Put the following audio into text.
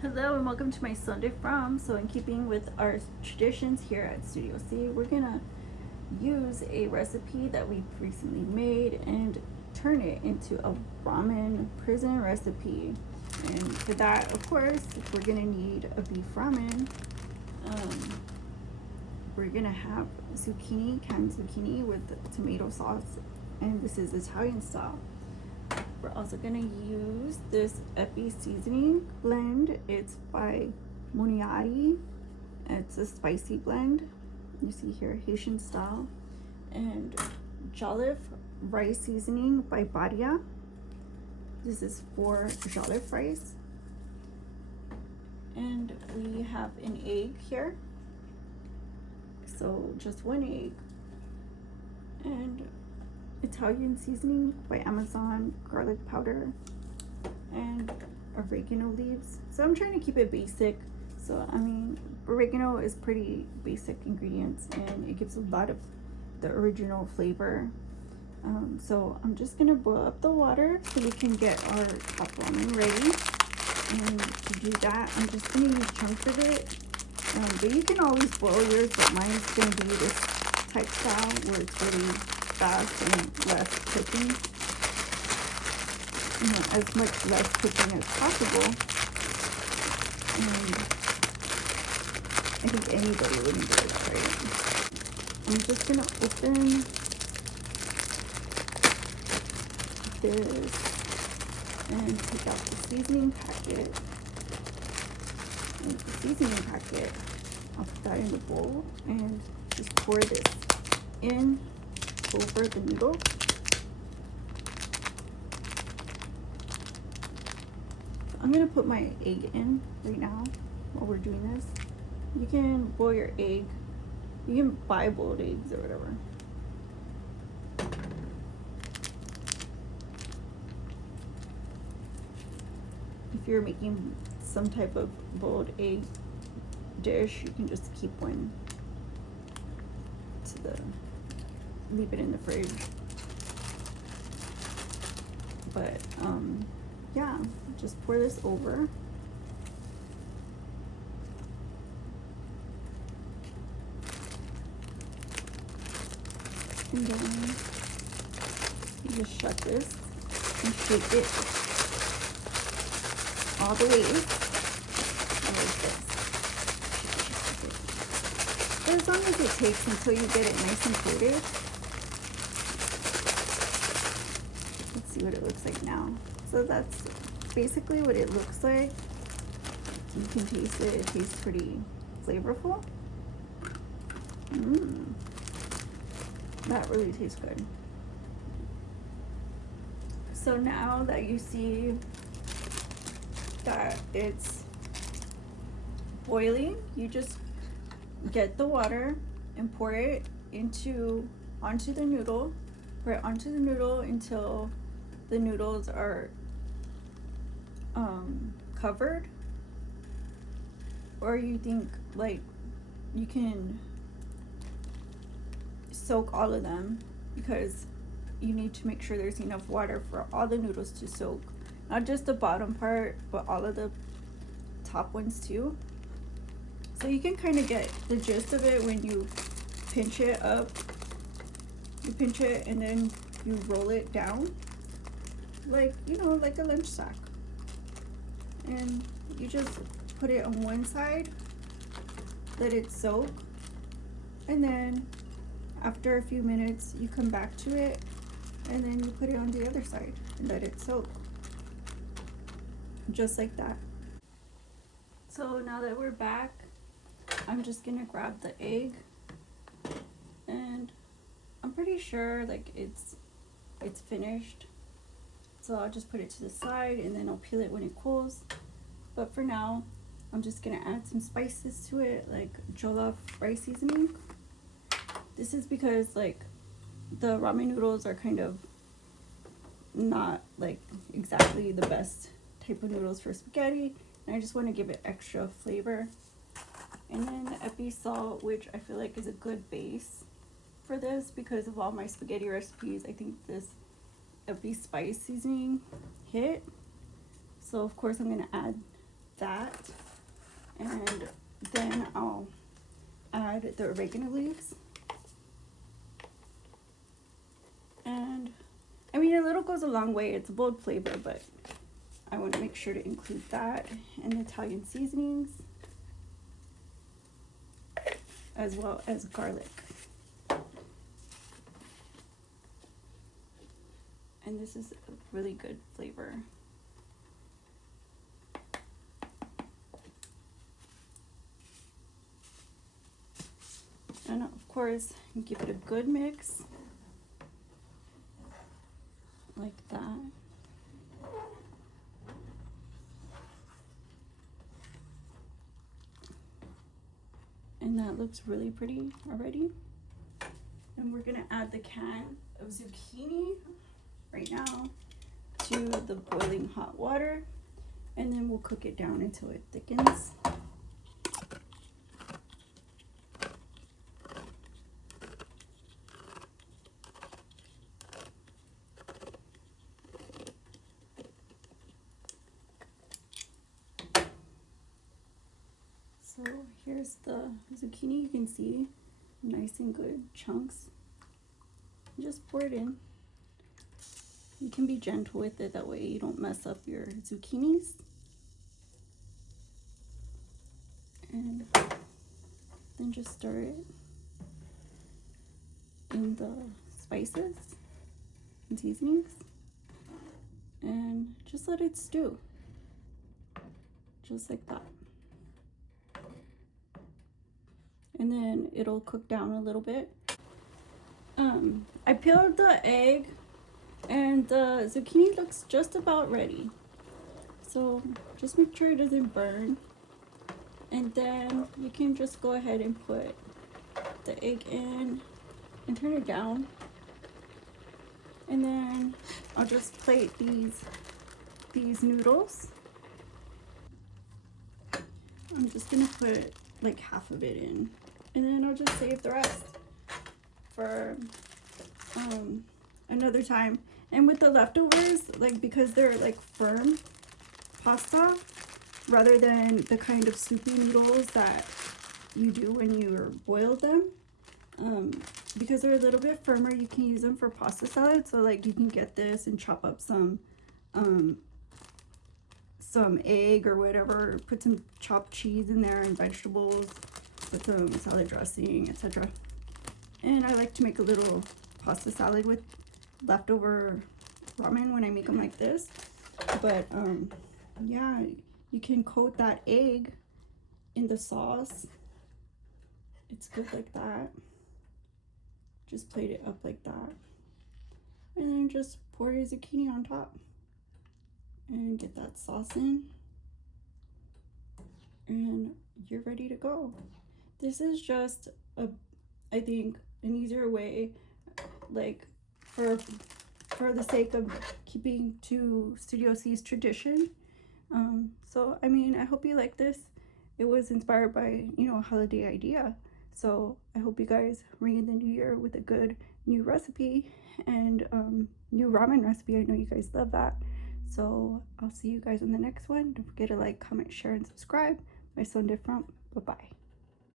Hello and welcome to my Sunday From. So in keeping with our traditions here at Studio C, we're gonna use a recipe that we recently made and turn it into a ramen prison recipe. And for that, of course, we're gonna need a beef ramen. Um, we're gonna have zucchini, canned zucchini with tomato sauce, and this is Italian style. We're also gonna use this Epi seasoning blend. It's by Muniati. It's a spicy blend. You see here, Haitian style. And Jollof rice seasoning by Badia. This is for jollof rice. And we have an egg here. So just one egg. And Italian seasoning by Amazon, garlic powder, and oregano leaves. So I'm trying to keep it basic. So I mean, oregano is pretty basic ingredients and it gives a lot of the original flavor. So I'm just gonna boil up the water so we can get our top ramen ready. And to do that, I'm just gonna use chunks of it. But you can always boil yours, but mine's gonna be this type style where it's really fast and less cooking. As much less cooking as possible. And I think anybody would enjoy that, right? I'm just gonna open this and take out the seasoning packet. And the seasoning packet, I'll put that in the bowl and just pour this in over the noodle. I'm gonna put my egg in right now while we're doing this. You can boil your egg. You can buy boiled eggs or whatever. If you're making some type of boiled egg dish, you can just keep one to the, leave it in the fridge. But yeah, just pour this over. And then you just shut this and shake it all the way like this. But as long as it takes until you get it nice and coated. Let's see what it looks like now. So that's basically what it looks like. You can taste it. It tastes pretty flavorful. That really tastes good. So now that you see that it's boiling, you just get the water and pour it onto the noodle. Pour it onto the noodle until the noodles are covered. Or you think like you can soak all of them, because you need to make sure there's enough water for all the noodles to soak. Not just the bottom part, but all of the top ones too. So you can kind of get the gist of it when you pinch it up. You pinch it and then you roll it down. Like, like a lunch sack. And you just put it on one side, let it soak, and then after a few minutes you come back to it and then you put it on the other side and let it soak. Just like that. So now that we're back, I'm just gonna grab the egg, and I'm pretty sure like it's finished. So I'll just put it to the side and then I'll peel it when it cools. But for now, I'm just gonna add some spices to it, like jollof rice seasoning. This is because like the ramen noodles are kind of not like exactly the best type of noodles for spaghetti, and I just want to give it extra flavor. And then the Epi salt, which I feel like is a good base for this, because of all my spaghetti recipes, I think this Epi spice seasoning hit. So of course I'm gonna add that, and then I'll add the oregano leaves. And I mean, a little goes a long way. It's a bold flavor, but I want to make sure to include that, and Italian seasonings, as well as garlic. And this is a really good flavor. And of course, give it a good mix, like that. And that looks really pretty already. And we're gonna add the can of zucchini right now to the boiling hot water, and then we'll cook it down until it thickens. So here's the zucchini. You can see nice and good chunks. Just pour it in. You can be gentle with it, that way you don't mess up your zucchinis. And then just stir it in the spices and seasonings, and just let it stew, just like that. And then it'll cook down a little bit. I peeled the egg, and the zucchini looks just about ready. So just make sure it doesn't burn. And then you can just go ahead and put the egg in and turn it down. And then I'll just plate these noodles. I'm just gonna put like half of it in, and then I'll just save the rest for another time. And with the leftovers, like, because they're like firm pasta rather than the kind of soupy noodles that you do when you boil them, because they're a little bit firmer, you can use them for pasta salad. So like you can get this and chop up some egg or whatever, put some chopped cheese in there and vegetables, put some salad dressing, etc. And I like to make a little pasta salad with leftover ramen when I make them like this. But yeah, you can coat that egg in the sauce. It's good like that. Just plate it up like that, and then just pour your zucchini on top and get that sauce in, and you're ready to go. This is just I think an easier way, like for the sake of keeping to Studio C's tradition. So I mean, I hope you like this. It was inspired by, you know, a holiday idea. So I hope you guys ring in the new year with a good new recipe and new ramen recipe. I know you guys love that. So I'll see you guys in the next one. Don't forget to like, comment, share, and subscribe. My son different. Bye-bye.